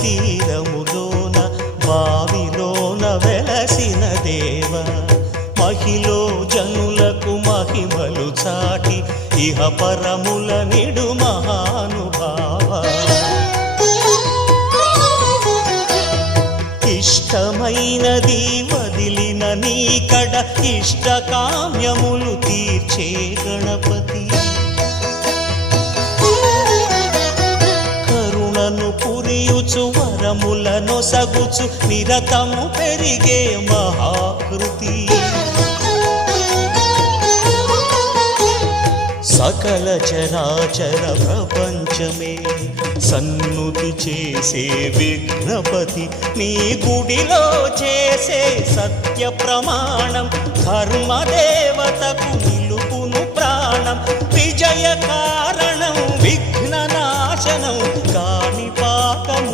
తీరములోన బావిలోన వెలసిన దేవ మహిలో జనులకు మహిమలు చాటి ఇహ పరముల నిడు మహానుభావ ఇష్టమైనది వదిలిన నీకడ ఇష్టకామ్యములు తీర్చే గణపతి కరుణను పురియుచు వరములను సగుచు నిరతము పెరిగే మహాకృతి సకల చరాచర ప్రపంచమే సన్నుతి చేసే విఘ్నపతి నీ గుడిలో చేసే సత్య ప్రమాణం ధర్మదేవతకు నిలుపును ప్రాణం విజయకార